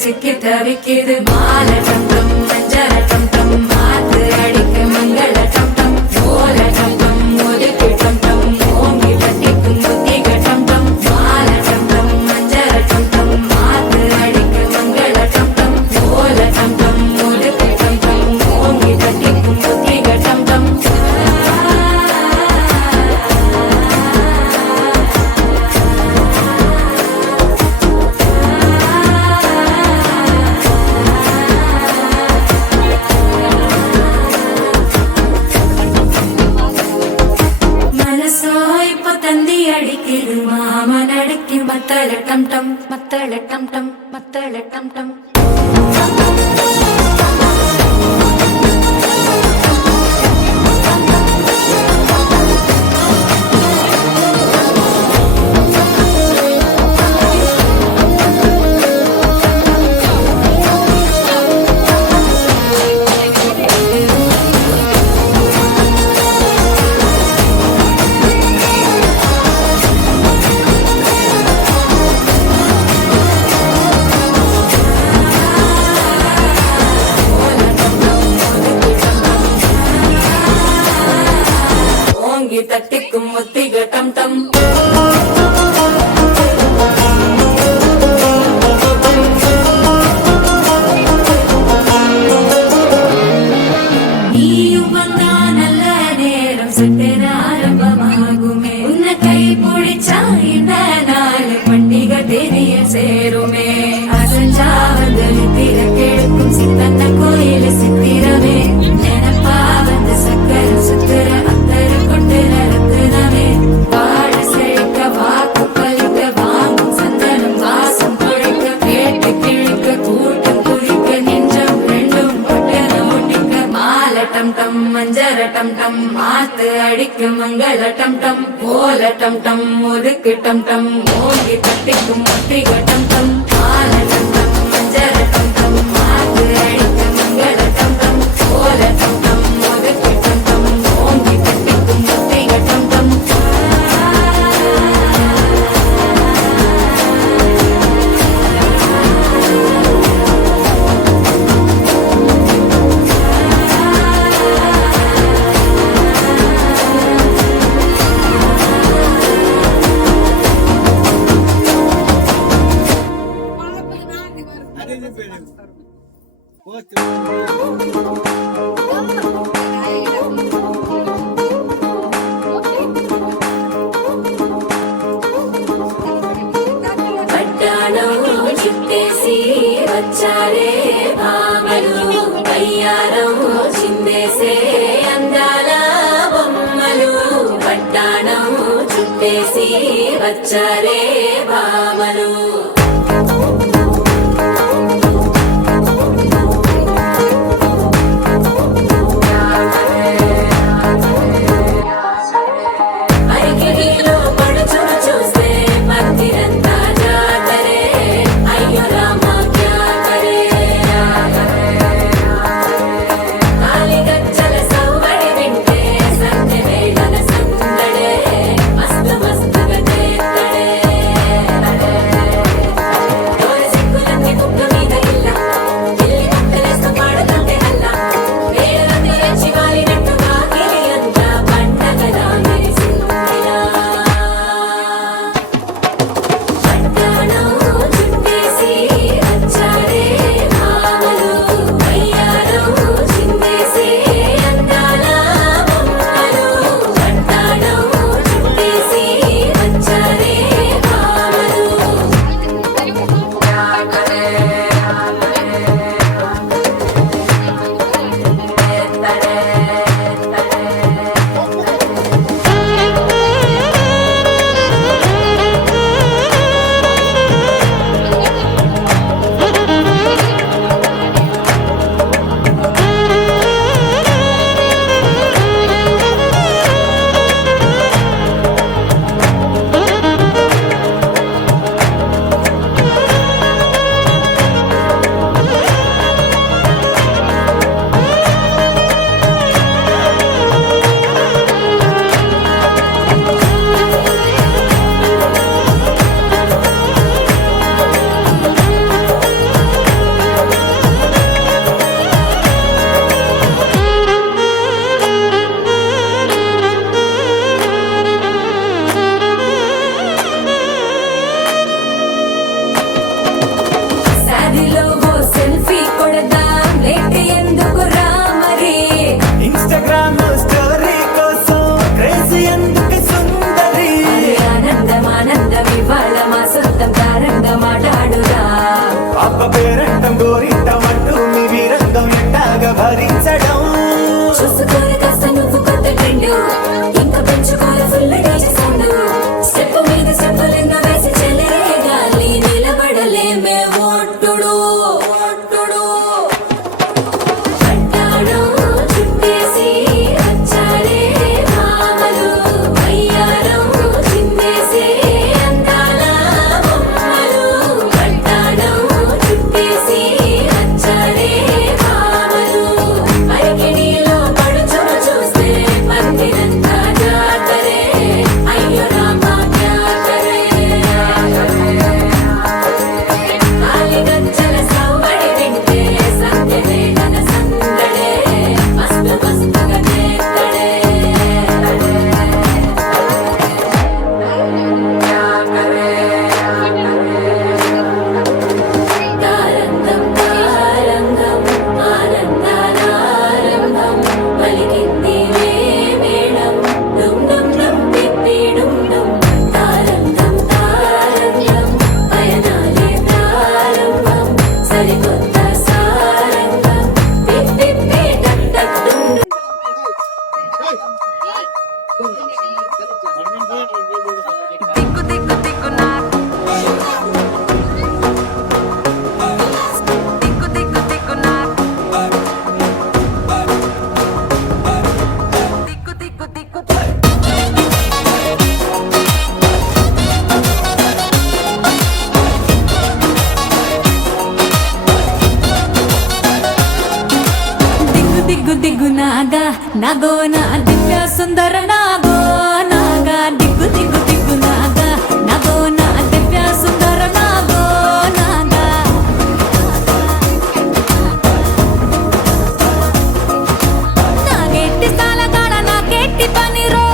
சிக்கி தவிக்குது மாலை டம் டம் மஞ்சள டம் டம் மாத்து அடிக்க மங்கள டம் டம் ஓல டம் டம் ஒதுக்கு டம் டம் ஓங்கி தட்டிக்கும் புத்திக டம் டம் மாலை டம் டம் மஞ்சள டம் டம் மாத்து அடிக்க மங்கள டம் டம் ஓல டம் டம் ஒதுக்கு டம் டம் ஓங்கி தட்டிக்கும் புத்திக டம் டம் அடிக்குது மாமன் அடிக்கு மத்தள டம் டம் மத்தள டம் டம் மத்தள டம் டம் தட்டிக்கும் முத்திக டம் டம் நீயும் வந்தா நல்ல நேரம் சட்டென ஆரம்பமாகுமே உன்னை கை பிடிச்சா இந்த நாள் பண்டிகை தெரிய சேருமே அசஞ்சா வந்து திறக்கெடுக்கும் சித்தன்ன கோயில் சித்திரமே நினப்பா வந்து சக்கர சுத்திர டம் டம் மஞ்சர டம் டம் மாத்து அடிக்கு மங்கள டம் டம் ஓல டம் டம் ஒதுக்கு டம் டம் ஓங்கி தட்டிக்கும் முத்திக டம் டம் மால டம் டம் மஞ்சர டம் டம் மாத்து அடிக்கு மங்கள டம் டம் ஓல டம் டம் ஒதுக்கு டம் டம் ஓங்கி தட்டிக்கும் முத்திக டம் டம் చుట్టేసి వచ్చారే భామలు కయ్యారం చిందేసే అందాల బొమ్మలు పట్టాణం చుట్టేసి వచ్చారే భామలు భరించడం. చూసుకోరు కాస్త నువ్వు కొత్త ట్రెండ్ ఇంకా పెంచుకోరు ఫుల్ డీజే సౌండ్ స్టెప్ మీద స్టెప్పులెన్నో వేసి చెలే గాలి నిలబడలేమే ఒట్టుడు ఒట్టుడు పట్టాడు చుట్టేసి వచ్చాడే మామలు అయ్యారం చిందేసే అందాల బొమ్మలు పట్టాడు చుట్టేసి వచ్చాడే మామలు అరికిడిలో పడుచును చూస్తే పందిరంతా జాతరే అయ్యో రామా జాతరే కాలిగజ్జల సవ్వడి వింటే సందడే గన సందడే మస్తు మస్తుగా చేస్తడే తారంగం తారంగం ఆనందానారంభం పలికింది మేళం డుమ్ డుమ్ డుమ్ తిప్పి డుమ్ డుమ్ తారంగం తారంగం పయనాలే ప్రారంభం సరికొత్త సారంగం తిప్పి టక్ టక్ డుమ్ దిక్కు దిక్కు దిక్కు నా దిక్కు దిక్కు దిక్కు నా దిక్కు దిక్కు దిక్కు దిగ్గు దిగ్గు దిగ్గు నాగా నాగో నా దివ్య సుందర నాగో నాగా దిగ్గు దిగ్గు దిగ్గు నాగా నాగో నా దివ్య సుందర నాగో నాగా నాగేట్టి సాలగాడ నాకేట్టి పనిరో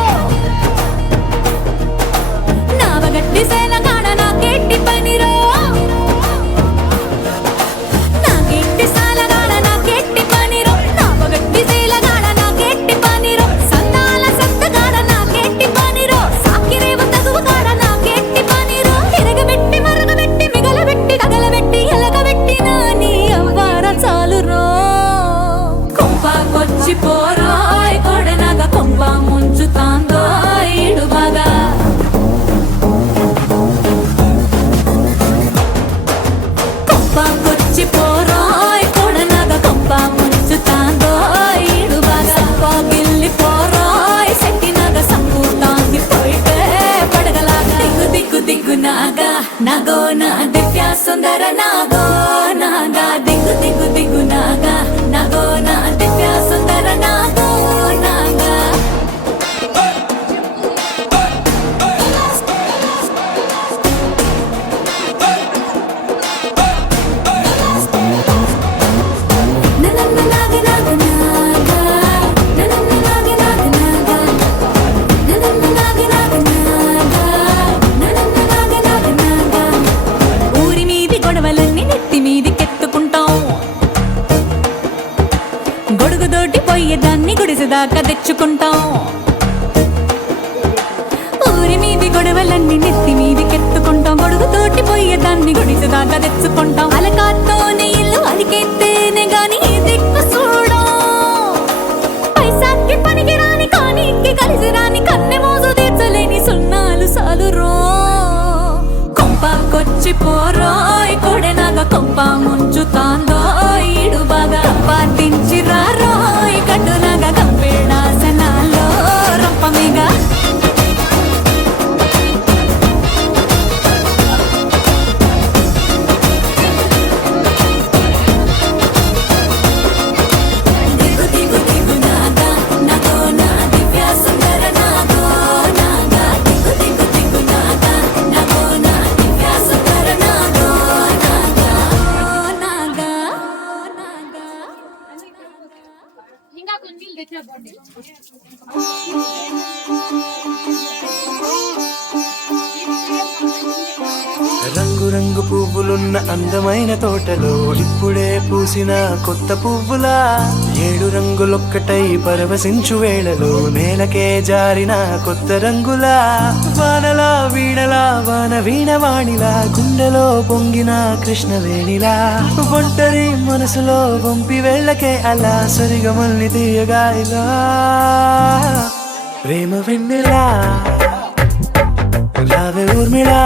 నావగట్టి సేలగాడ నాకేట్టి పనిరో నాకేట్టి సాలగాడ నాకేట్టి పనిరో నావగట్టి సేలగాడ నాకేట్టి పనిరో సందాల సత్తగాడ నాకేట్టి పనిరో సాకిరేవ తగువగాడ నాకేట్టి పనిరో తిరగబెట్టి మరగబెట్టి మిగలబెట్టి తగలబెట్టి ఎలగబెట్టి నాని అవ్వార చాలురో కొంపకొచ్చి పోరోయ్ కొడనగ కొంప ముంచుతాందో ఈడు బాగా కొంపకొచ్చి పోరోయ్ కొడనగ కొంప ముంచుతాందో ఈడు బాగా పోగిల్లి పోరోయ్ సెట్టినగ సంపూతాంది పోయితే పడగలాగా దిగ్గు దిగ్గు దిగ్గు నాగా నాగో నా దివ్య సుందర నాగో నాగా దిగ్గు దిగ్గు దిగ్గు నాగా నాగో నా దివ్య సుందర నాగో నాగా ననన్న నాగ నాగ నాగా ననన్న నాగ నాగ నాగా ననన్న నాగ నాగ నాగా ననన్న నాగ నాగ నాగా ఊరి మీది గొడవలన్నీ నెత్తి మీదికెత్తుకుంటాం గొడుగుదోటి పోయేదాన్ని గుడిసెదాకా తెచ్చుకుంటాం ఊరి మీది గొడవలన్నీ నెత్తి మీదికెత్తుకుంటాం గొడుగుతోటి పోయేదాన్ని గుడిసెదాకా తెచ్చుకుంటాం అలకాత్తోనే ఇల్లు అలికెత్తేనే గాని ఈ దిక్కు చూడం పైసాకి పనికి రాని కానీకి కలిసి రాని కన్నె మోజు తీర్చలేని సున్నాలు సాలురో కొంపకొచ్చి పోరోయ్ కొడెనగ కొంప ముంచుతాందో ఈడు బాగా పాటించి రారోయ్ కట్టునగ కంపేడాసనాల్లో రంపమిగా దిగు దిగు దిగు నాగా నాగో నా దివ్య సుందర నాగో నాగా దిగు దిగు దిగు నాగా నాగో నా దివ్య సుందర నాగో నాగా నాగా నాగా ఇంకా కొంచెం తెచ్చాబండి రంగు రంగు పువ్వులు పువ్వులున్న అందమైన తోటలో ఇప్పుడే పూసిన కొత్త పువ్వులా 7 రంగులొక్కటై పరవశించు వేళలో నేలకే జారిన కొత్త రంగులా వానలా వీణలా వాన వీణవాణిలా గుండెలో పొంగిన కృష్ణవేణిలా ఒంటరి మనసులో వంపి వెళ్ళకే అలా సరిగమల్ని తీయగా ఇలా ప్రేమ వెన్నెలా రావే ఊర్మిళా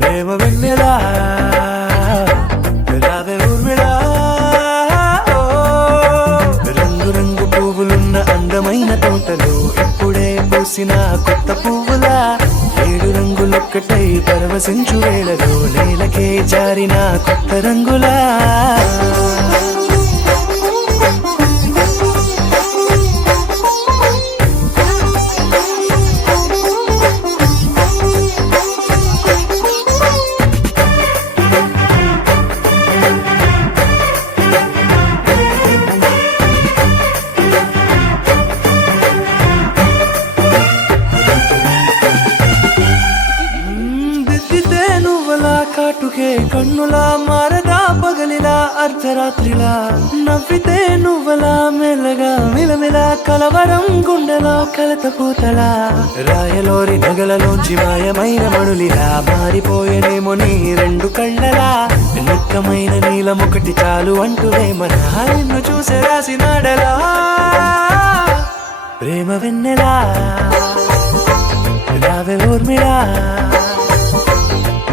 ప్రేమ వెన్నెలా రావే ఊర్మిళా రంగు రంగు పువ్వులున్న అందమైన తోటలో ఇప్పుడే పూసిన కొత్త పువ్వులా 7 రంగులొక్కటై పరవశించు వేళలో నేలకే జారిన కొత్త రంగులా కాటుకే కన్నులా మారదా పగలిలా అర్ధరాత్రిలా నవ్వితే నువ్వలా మెల్లగా మిలమిలా కలవరం గుండెలో కలత పూతలా రాయలోరి నగలలోంచి మాయమైన మణులిలా మారిపోయేనేమో నీ 2 కళ్ళలా నిక్కమైన నీలమొకటి చాలు అంటూనే మన నిన్ను చూసే రాసినాడలా ప్రేమ వెన్నెలా రావే ఊర్మిళా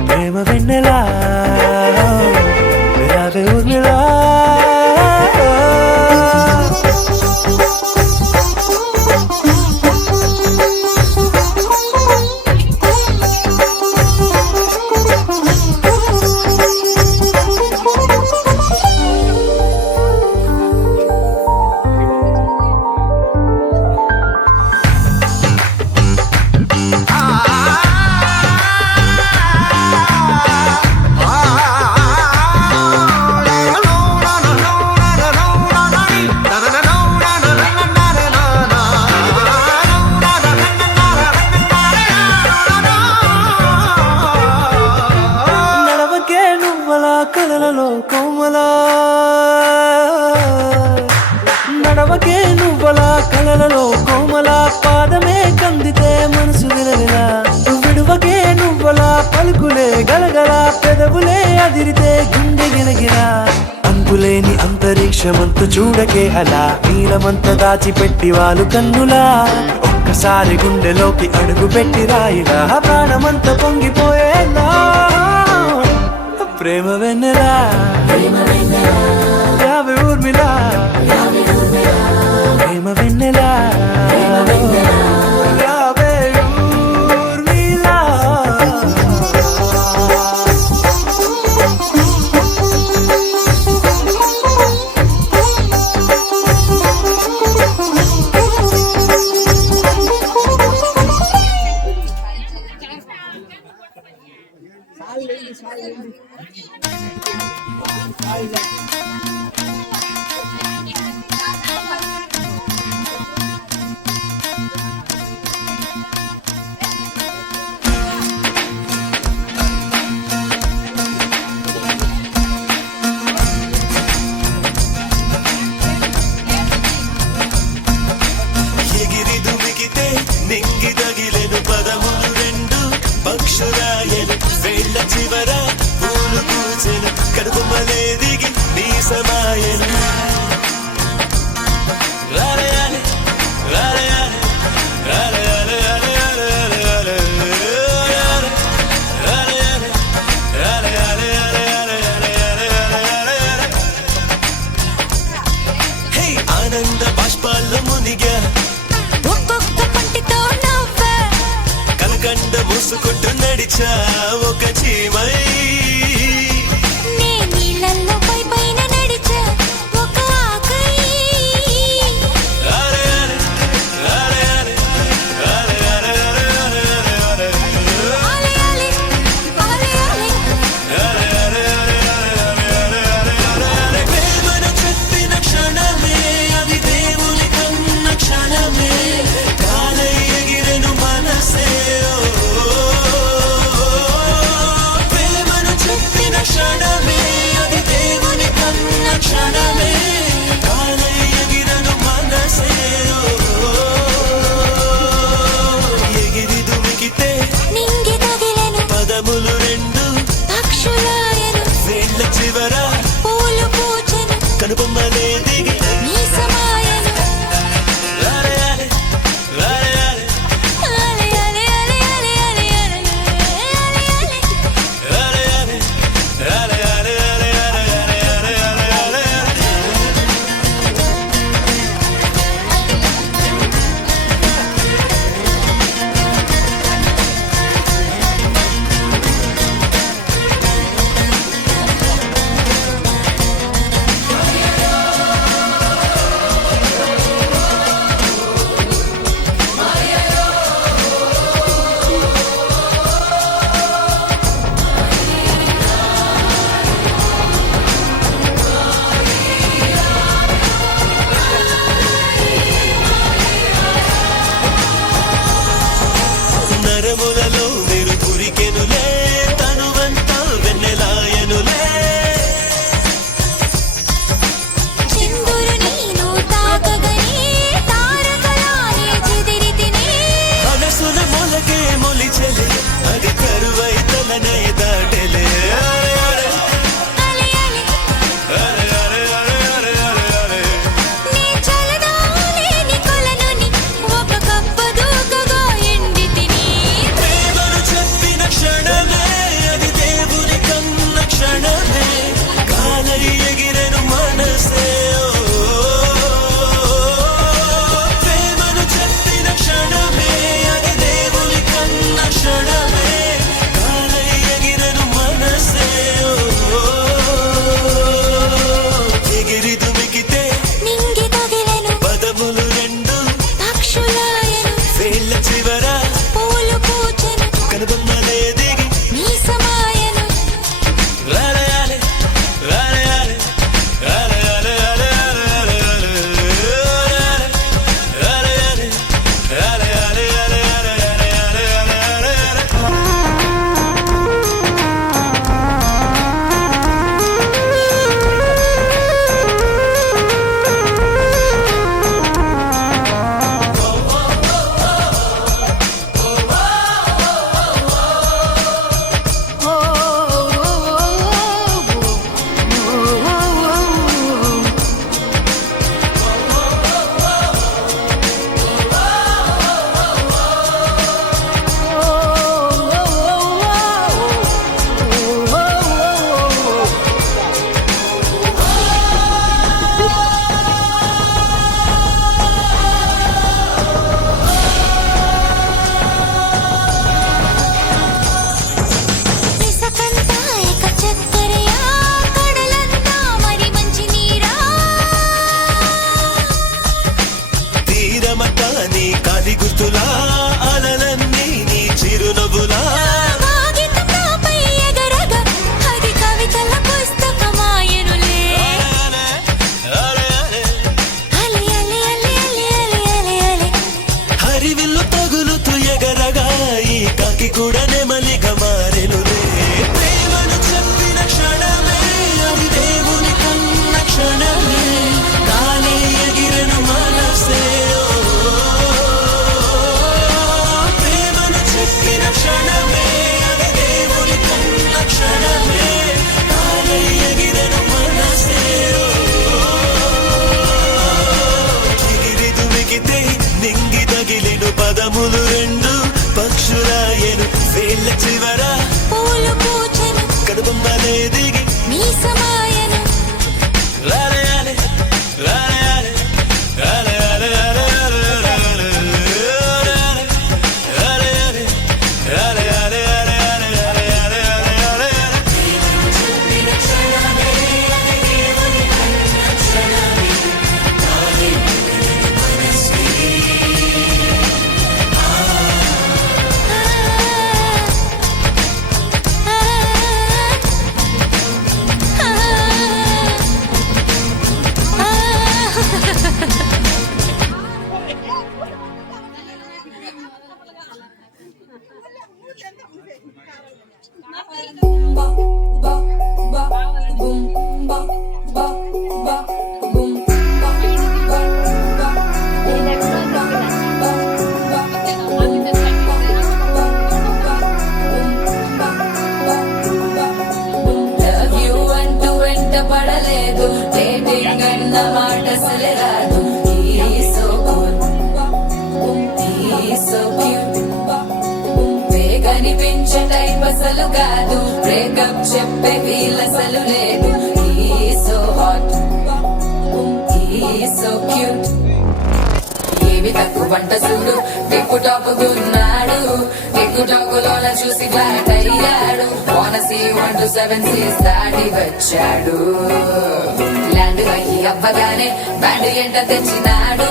ప్రేమ వెన్నెలా రావే ఊర్మిళా కలలలో కోమలా నడవకే నువ్వలా కలలలో కోమలా పాదమే కందితే మనసు విలవిలా విడువకే నువ్వలా పలుకులే గలగల పెదవులే అదిరితే గుండె గిలగిలా అంతులేని అంతరిక్షమంత చూడకే అలా నీలమంత దాచిపెట్టి వాళ్ళు కన్నులా ఒక్కసారి గుండెలోకి అడుగు పెట్టి రాయిలా ప్రాణమంత పొంగిపోయేలా ప్రేమ వెన్నెలా రావే ఊర్మిళా ప్రేమ వెన్నెలా రావే ఊర్మిళా నింగిదగిలెను పదములు 2 పక్షురాయను వేళ్ళ చివర పూలు పూచెను కడుపుమలే దిగి నీ సమాయను రాలయాలి రాలయాలి రాలయాలి రాలయాలి రాలయాలి రాలయాలి హే ఆనంద బాష్పాల్లో మునిగా కలకండ మూసుకుంటూ నడిచా ఒక చీమై నీళ్ళల్లో పైన నడిచా ఒక ఆకై రాలయాలి రాలయాలి రాలయాలి ఆలయాలి ఆలయాలి ప్రేమను చెప్పిన క్షణమే అది దేవుని కన్న క్షణమే కాలై ఎగిరెను మనసే ప్రేమ క్షణమే కాలై ఎగిరను మనసే ఎగిరి దుమికితే నింగి తగిలెను పదములు రెండు పక్షులాయను వేళ్ళ చివర పూలు పూచెను కనుబొమ్మలే దిగితే మీసమాయను లాలే లాలే లాలే అలే అలే అలే అలే అలే అలే అలే లాలే లాలే లాలే లాలే లాలే లాలే లాలే మాట అసలే రాదు. He's so cool, he's so cute. కనిపించే టైప్ అసలు కాదు, బ్రేకప్ చెప్పే వీల్ అసలు లేదు. He's so hot, he's so cute. ఏవి తక్కువ వంట చూడు, టిక్కు టాప్ గున్నాడు, టిక్కు టాక్ లోన చూసి ఫ్లాట్ అయ్యాడు. బోనసీ 1 to 7 సీస్ దాటి వచ్చాడు. ల్యాండ్ అయ్యి అవ్వగానే బ్యాండ్ ఎంట తెచ్చినాడు.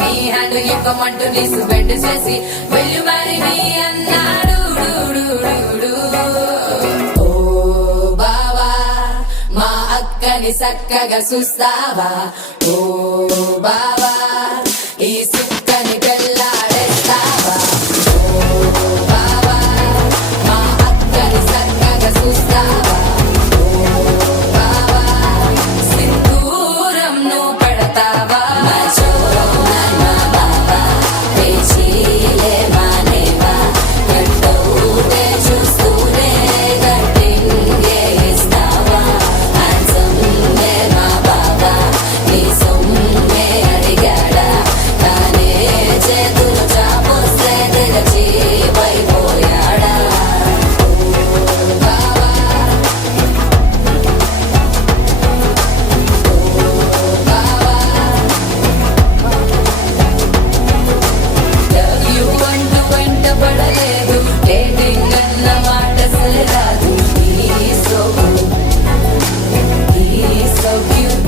నీ హ్యాండ్ ఇవ్వమంటూ నీసు బెండ్ చేసి వెళ్ళు మరి నీ అన్నాడు. ఓ బావా మా అక్కని చక్కగా చూస్తావా, ఓ బావా ఈ సుక్కని పెళ్ళాడేస్తావా, ఓ బావా మా అక్కని చక్కగా చూస్తావా, ఓ బావా సింధూరం నువ్వు పెడతావా. పేచీలే మానేవా, గంటూటే చూస్తూనే గట్టింగే ఇస్తావా. హ్యాండ్సమ్మే మా బాబా నీ సొమ్మే అడిగాడా, కానీ చేతులు చాపొస్తే తెరచి పైపోయాడా. బావా లవ్ యూ అంటూ వెంట పడలేదు, డేటింగ్ అన్న మాట అసలు రాదు. He's so cool, he's so cute.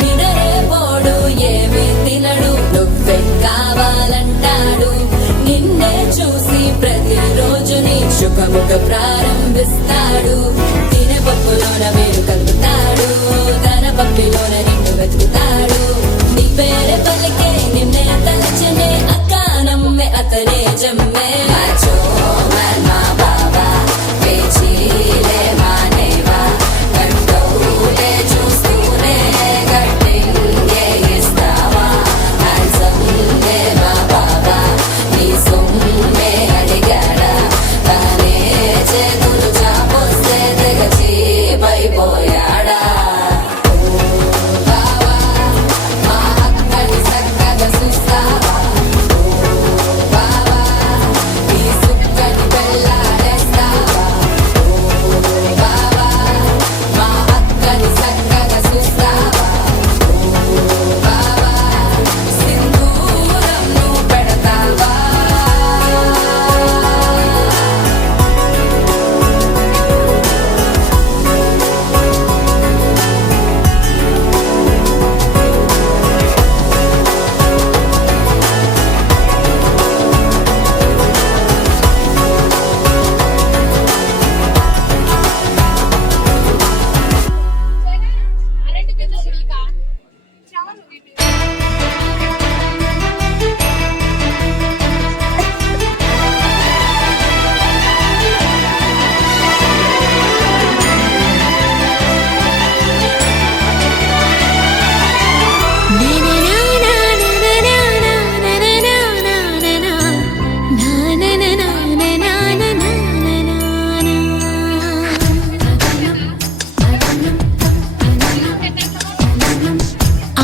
నినరే పోడు ఏమి తినడు, నువ్వే కావాలంటాడు. నిన్నే చూసి ప్రతిరోజు నీ శుభముఖ ప్రారంభిస్తాడు. తినే పప్పులోన వేరు కలుపుతాడు, తన పప్పిలోన నిన్ను వెతుకుతాడు. నీ పేరే పలికే నిన్నే తలచనే, అక్క నమ్మే అతనే జమ్మే. మాచో మ్యాన్ మా బాబా పేచీలే మానేవా, గంటూటే చూస్తూనే గట్టింగే ఇస్తావా. హ్యాండ్సమ్మే మా బాబా నీ సొమ్మే అడిగాడా, కానీ చేతులు చాపొస్తే తెగచి పైపోయాడా. బావా మా అక్కని చక్కగా చూస్తావా, బావా ఈ సుక్కని పెళ్ళాడేస్తావా, బావా మా అక్కని చక్కగా చూస్తావా, బావా సింధూరం నువ్వు పెడతావా.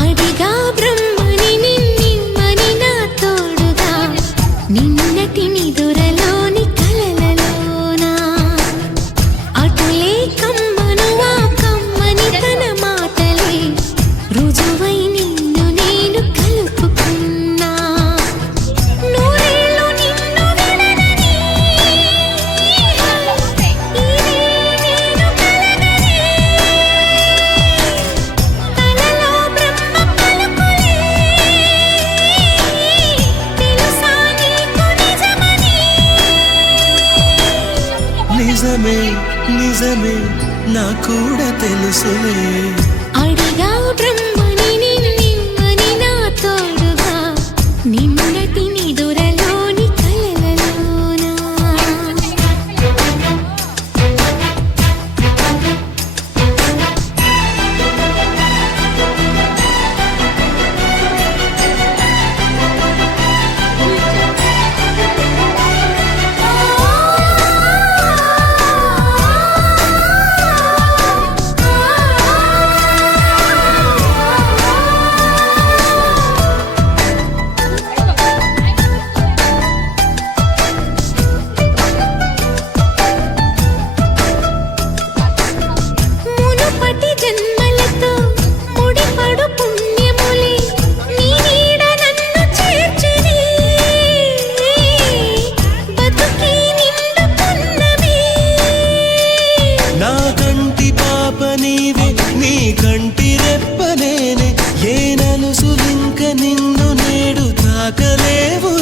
అడిగా బ్రహ్మని నిన్నని నా తోడుగా, నిన్నటి నిదురలోని కలలలోనా. అటులే కమ్మను ఆ కమ్మని తన మాటలే, రుజువై నిన్ను నేను కలుపుకున్నా. నూరేళ్ళు నిన్ను విననని, ఇదే నేను కలనని. కలలో బ్రహ్మ పలుకులే, తెలుసా నీకు నిజమని. నిజమే నిజమే నా కూడా తెలుసులే. అడిగా బ్రహ్మని నిన్నని నా తోడుగా, నిన్నటి నిదురలోని కలలలోనా. కంటి